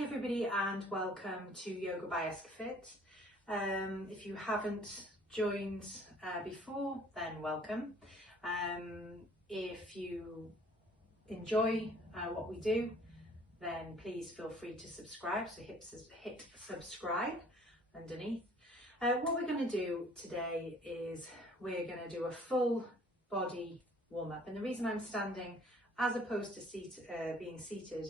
Hi everybody and welcome to Yoga by Escafit. If you haven't joined before, then welcome. If you enjoy what we do, then please feel free to subscribe. So hit subscribe underneath. What we're going to do today is we're going to do a full body warm up. And the reason I'm standing as opposed to being seated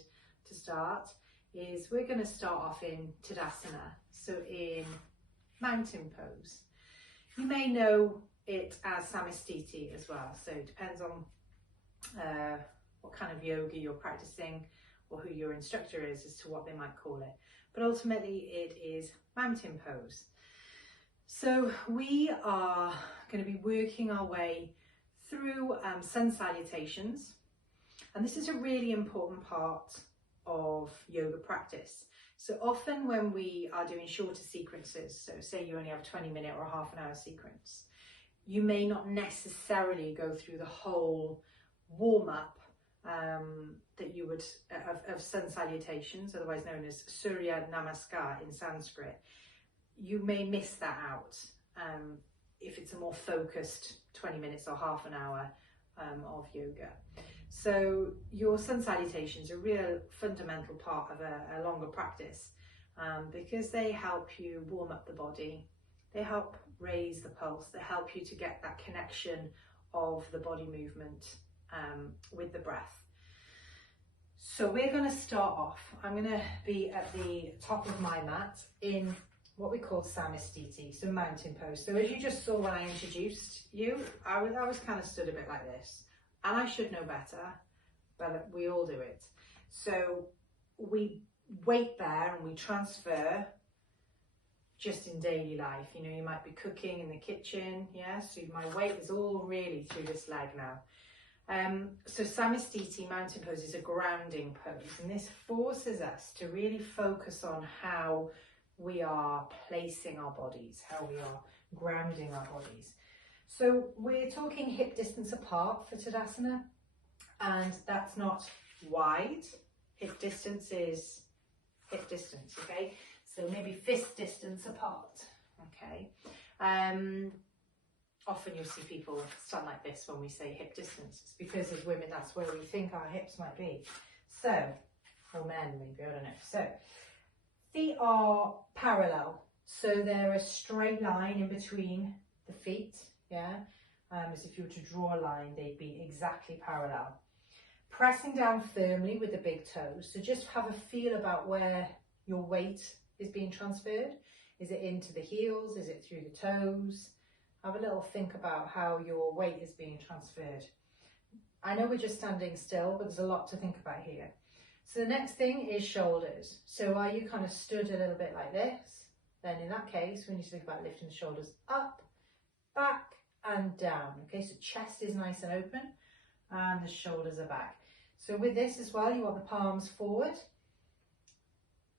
to start is we're going to start off in Tadasana, so in mountain pose. You may know it as Samastiti as well, so it depends on what kind of yoga you're practicing or who your instructor is as to what they might call it. But ultimately it is mountain pose. So we are going to be working our way through Sun Salutations, and this is a really important part of yoga practice. So often when we are doing shorter sequences, so say you only have a 20-minute or a half an hour sequence, you may not necessarily go through the whole warm-up that you would of Sun Salutations, otherwise known as Surya Namaskar in Sanskrit. You may miss that out if it's a more focused 20 minutes or half an hour of yoga. So your Sun Salutations are a real fundamental part of a longer practice because they help you warm up the body, they help raise the pulse, they help you to get that connection of the body movement with the breath. So we're going to start off, I'm going to be at the top of my mat in what we call Samastiti, so mountain pose. So as you just saw when I introduced you, I was kind of stood a bit like this. And I should know better, but we all do it. So we wait there and we transfer just in daily life. You know, you might be cooking in the kitchen, yeah? So my weight is all really through this leg now. So Samastiti, mountain pose, is a grounding pose. And this forces us to really focus on how we are placing our bodies, how we are grounding our bodies. So we're talking hip distance apart for Tadasana, and that's not wide. Hip distance is hip distance, okay? So maybe fist distance apart, okay? Often you'll see people stand like this when we say hip distance. It's because as women, that's where we think our hips might be. So, or men maybe, I don't know. So, feet are parallel. So they're a straight line in between the feet. Yeah, as if you were to draw a line, they'd be exactly parallel. Pressing down firmly with the big toes. So just have a feel about where your weight is being transferred. Is it into the heels? Is it through the toes? Have a little think about how your weight is being transferred. I know we're just standing still, but there's a lot to think about here. So the next thing is shoulders. So are you kind of stood a little bit like this? Then in that case, we need to think about lifting the shoulders up, back, and down. Okay, so chest is nice and open and the shoulders are back. So with this as well, you want the palms forward.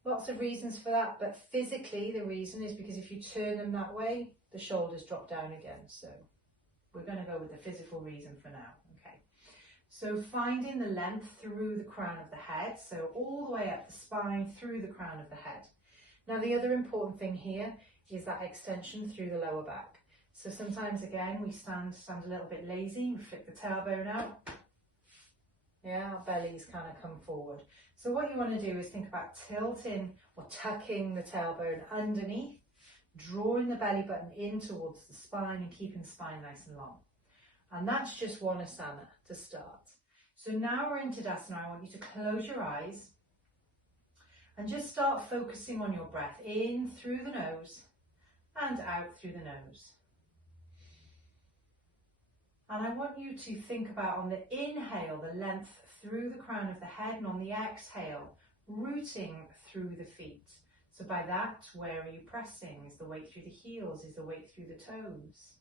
Lots of reasons for that, but physically the reason is because if you turn them that way, the shoulders drop down again. So we're going to go with the physical reason for now. Okay, so finding the length through the crown of the head, so all the way up the spine through the crown of the head. Now the other important thing here is that extension through the lower back. So sometimes again we stand a little bit lazy, we flick the tailbone out. Yeah, our bellies kind of come forward. So what you want to do is think about tilting or tucking the tailbone underneath, drawing the belly button in towards the spine and keeping the spine nice and long. And that's just one asana to start. So now we're in Tadasana. I want you to close your eyes and just start focusing on your breath in through the nose and out through the nose. And I want you to think about on the inhale, the length through the crown of the head, and on the exhale, rooting through the feet. So by that, where are you pressing? Is the weight through the heels? Is the weight through the toes?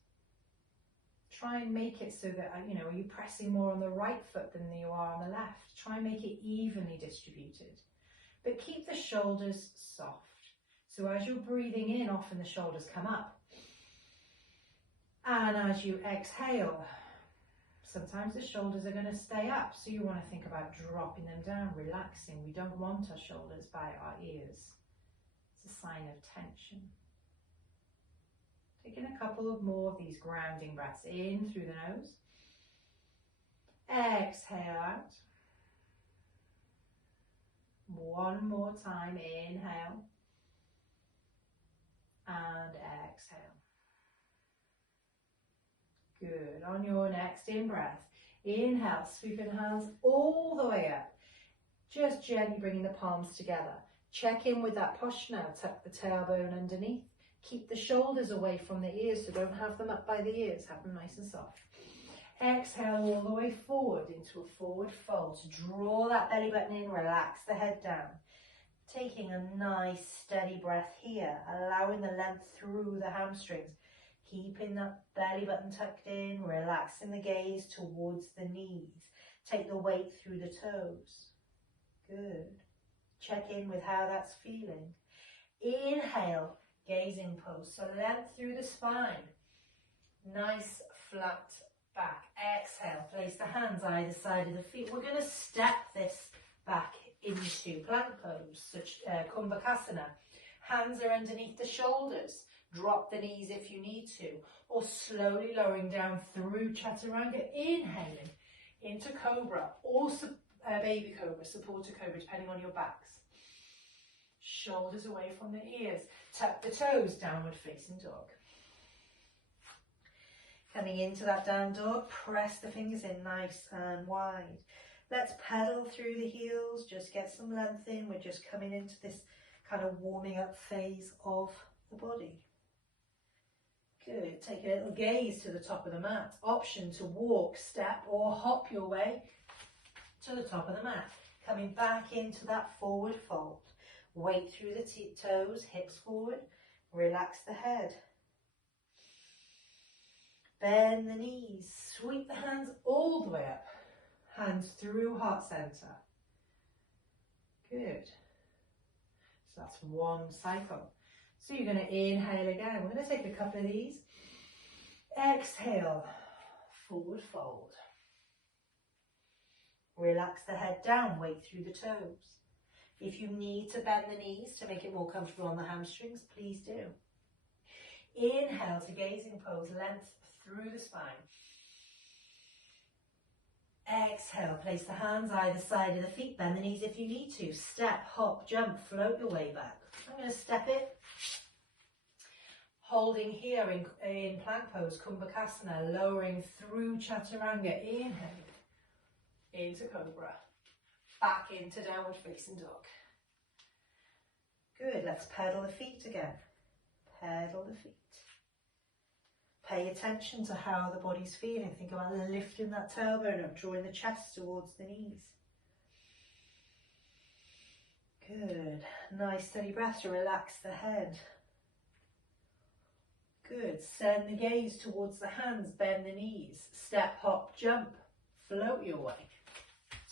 Try and make it so that, you know, are you pressing more on the right foot than you are on the left? Try and make it evenly distributed. But keep the shoulders soft. So as you're breathing in, often the shoulders come up. And as you exhale, Sometimes the shoulders are going to stay up, so you want to think about dropping them down, relaxing. We don't want our shoulders by our ears. It's a sign of tension. Taking a couple of more of these grounding breaths in through the nose. Exhale out. One more time, inhale. And exhale. Good. On your next in-breath, inhale, sweeping the hands all the way up. Just gently bringing the palms together. Check in with that posture now. Tuck the tailbone underneath. Keep the shoulders away from the ears, so don't have them up by the ears. Have them nice and soft. Exhale all the way forward into a forward fold. Draw that belly button in, relax the head down. Taking a nice steady breath here, allowing the length through the hamstrings. Keeping that belly button tucked in, relaxing the gaze towards the knees. Take the weight through the toes. Good. Check in with how that's feeling. Inhale, gazing pose. So length through the spine. Nice flat back. Exhale, place the hands either side of the feet. We're going to step this back into plank pose, such Kumbhakasana. Hands are underneath the shoulders. Drop the knees if you need to, or slowly lowering down through Chaturanga, inhaling into Cobra, or Baby Cobra, supported Cobra, depending on your backs. Shoulders away from the ears. Tuck the toes, downward facing dog. Coming into that down dog, press the fingers in nice and wide. Let's pedal through the heels, just get some length in. We're just coming into this kind of warming up phase of the body. Good. Take a little gaze to the top of the mat. Option to walk, step or hop your way to the top of the mat. Coming back into that forward fold. Weight through the toes, hips forward. Relax the head. Bend the knees. Sweep the hands all the way up. Hands through heart center. Good. So that's one cycle. So you're going to inhale again. We're going to take a couple of these. Exhale, forward fold. Relax the head down, weight through the toes. If you need to bend the knees to make it more comfortable on the hamstrings, please do. Inhale to gazing pose, length through the spine. Exhale, place the hands either side of the feet, bend the knees if you need to. Step, hop, jump, float your way back. I'm going to step it. Holding here in plank pose, Kumbhakasana, lowering through Chaturanga, inhale, into Cobra, back into downward facing dog. Good, let's pedal the feet again. Pedal the feet. Pay attention to how the body's feeling. Think about lifting that tailbone up, drawing the chest towards the knees. Good. Nice steady breath to relax the head. Good. Send the gaze towards the hands, bend the knees. Step, hop, jump. Float your way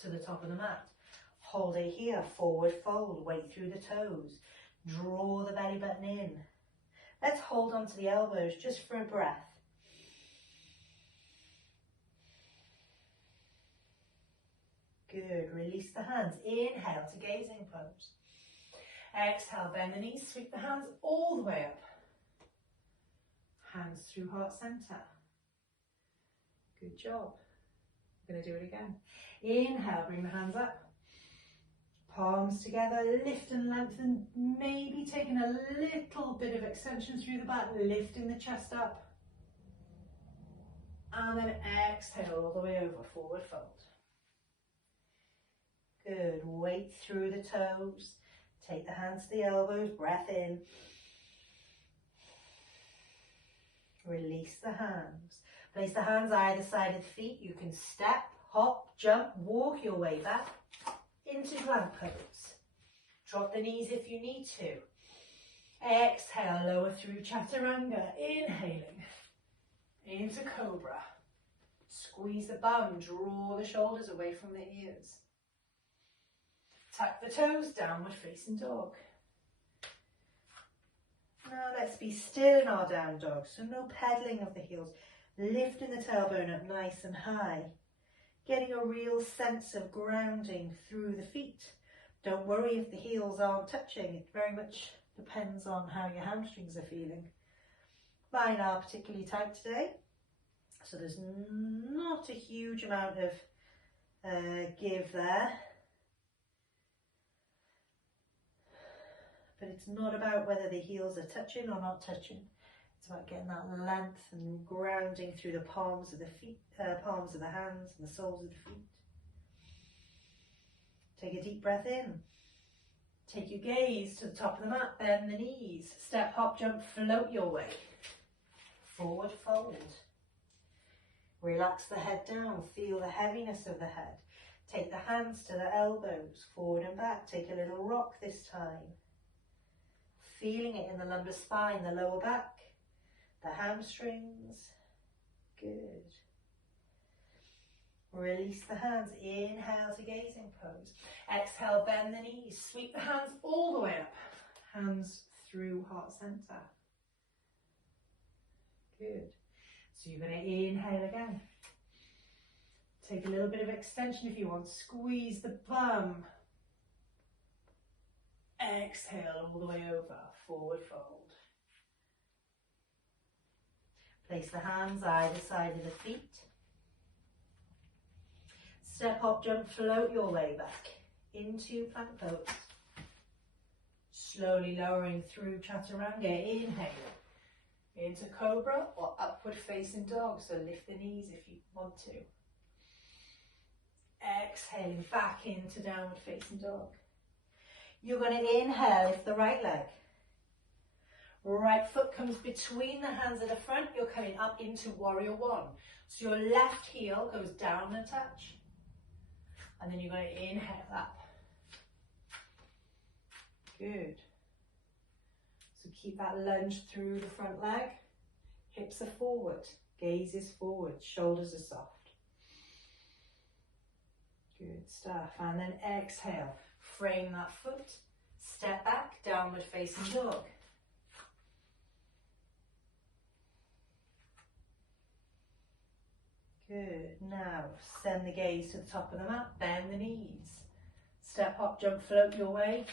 to the top of the mat. Hold it here, forward fold, weight through the toes. Draw the belly button in. Let's hold on to the elbows just for a breath. Good. Release the hands. Inhale to gazing pose. Exhale, bend the knees, sweep the hands all the way up. Hands through heart center. Good job. I'm going to do it again. Inhale, bring the hands up. Palms together, lift and lengthen, maybe taking a little bit of extension through the back, lifting the chest up. And then exhale all the way over, forward fold. Good, weight through the toes. Take the hands to the elbows, breath in. Release the hands. Place the hands either side of the feet. You can step, hop, jump, walk your way back into plank pose. Drop the knees if you need to. Exhale, lower through Chaturanga. Inhaling into Cobra. Squeeze the bum, draw the shoulders away from the ears. Tuck the toes, downward facing dog. Now let's be still in our down dog, so no pedaling of the heels. Lifting the tailbone up nice and high. Getting a real sense of grounding through the feet. Don't worry if the heels aren't touching. It very much depends on how your hamstrings are feeling. Mine are particularly tight today, so there's not a huge amount of give there. But it's not about whether the heels are touching or not touching. It's about getting that length and grounding through the palms of the feet, palms of the hands and the soles of the feet. Take a deep breath in. Take your gaze to the top of the mat, bend the knees, step, hop, jump, float your way. Forward fold. Relax the head down, feel the heaviness of the head. Take the hands to the elbows, forward and back. Take a little rock this time. Feeling it in the lumbar spine, the lower back, the hamstrings. Good. Release the hands, inhale to gazing pose. Exhale, bend the knees, sweep the hands all the way up. Hands through heart center. Good. So you're going to inhale again. Take a little bit of extension if you want. Squeeze the bum. Exhale all the way over, forward fold. Place the hands either side of the feet. Step, hop, jump, float your way back into plank pose. Slowly lowering through chaturanga. Inhale into cobra or upward facing dog. So lift the knees if you want to. Exhaling back into downward facing dog. You're going to inhale, lift the right leg. Right foot comes between the hands at the front. You're coming up into warrior one. So your left heel goes down a touch. And then you're going to inhale up. Good. So keep that lunge through the front leg. Hips are forward. Gaze is forward. Shoulders are soft. Good stuff. And then exhale. Frame that foot. Step back. Downward facing dog. Good. Now send the gaze to the top of the mat. Bend the knees. Step, hop, jump, float your way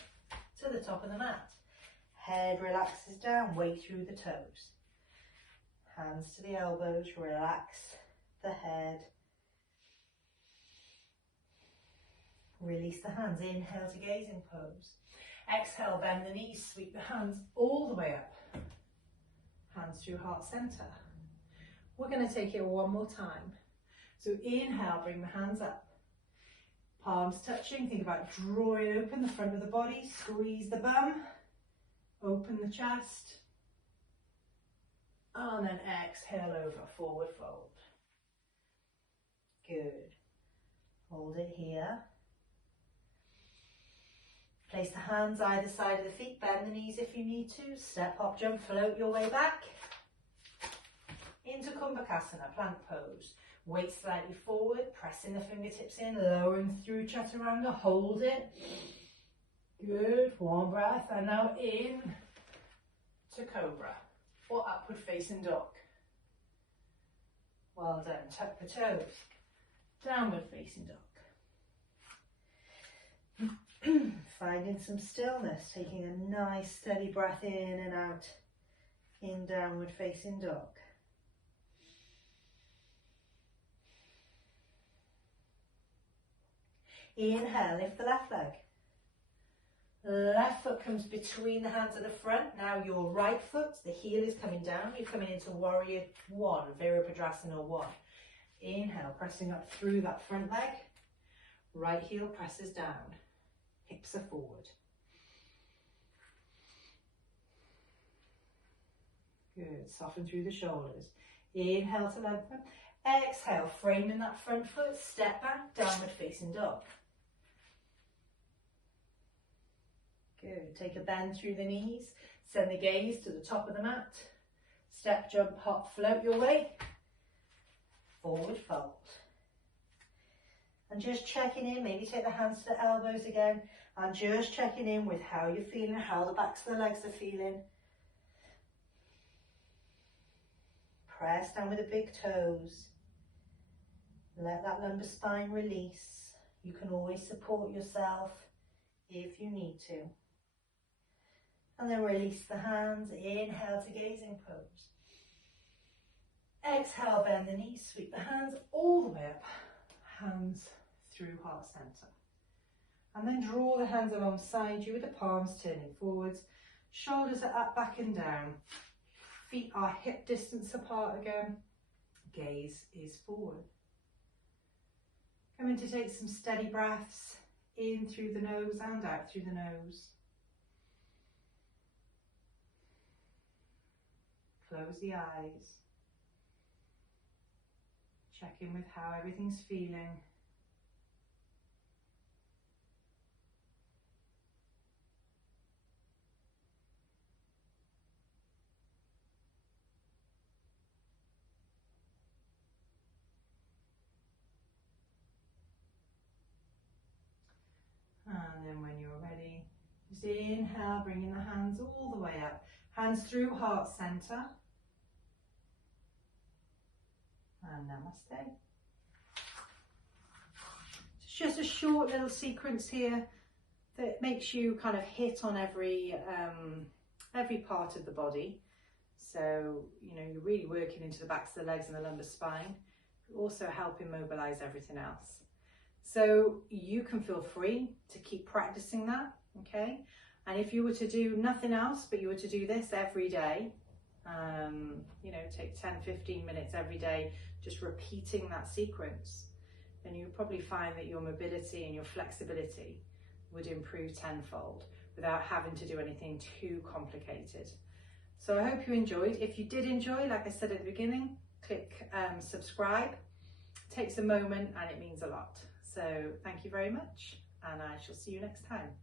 to the top of the mat. Head relaxes down, weight through the toes. Hands to the elbows, relax the head. Release the hands, inhale to gazing pose. Exhale, bend the knees, sweep the hands all the way up. Hands through heart center. We're going to take it one more time. So inhale, bring the hands up. Palms touching, think about drawing open the front of the body, squeeze the bum, open the chest, and then exhale over, forward fold. Good. Hold it here. Place the hands either side of the feet, bend the knees if you need to, step, hop, jump, float your way back into Kumbhakasana, plank pose. Weight slightly forward, pressing the fingertips in, lowering through chaturanga, hold it. Good, one breath, and now in to cobra or upward facing dog. Well done, tuck the toes, downward facing dog. Finding some stillness, taking a nice steady breath in and out in downward facing dog. Inhale, lift the left leg. Left foot comes between the hands at the front. Now your right foot, the heel is coming down. You're coming into warrior one, Virabhadrasana 1. Inhale, pressing up through that front leg. Right heel presses down. Hips are forward. Good, soften through the shoulders. Inhale to lengthen. Exhale, framing that front foot, step back, downward facing dog. Good, take a bend through the knees, send the gaze to the top of the mat. Step, jump, hop, float your way. Forward fold. And just checking in, maybe take the hands to the elbows again, and just checking in with how you're feeling, how the backs of the legs are feeling. Press down with the big toes. Let that lumbar spine release. You can always support yourself if you need to. And then release the hands. Inhale to gazing pose. Exhale, bend the knees, sweep the hands all the way up. Hands through heart center. And then draw the hands alongside you with the palms turning forwards. Shoulders are up, back and down. Feet are hip distance apart again. Gaze is forward. Coming to take some steady breaths in through the nose and out through the nose. Close the eyes. Check in with how everything's feeling. And then when you're ready, just inhale, bringing the hands all the way up. Hands through heart center. And namaste. It's just a short little sequence here that makes you kind of hit on every part of the body. So, you know, you're really working into the backs of the legs and the lumbar spine. You're also helping mobilize everything else. So you can feel free to keep practicing that, okay? And if you were to do nothing else, but you were to do this every day, you know, take 10-15 minutes every day, just repeating that sequence, then you'll probably find that your mobility and your flexibility would improve tenfold without having to do anything too complicated. So I hope you enjoyed. If you did enjoy, like I said at the beginning, click subscribe. It takes a moment and it means a lot. So thank you very much, and I shall see you next time.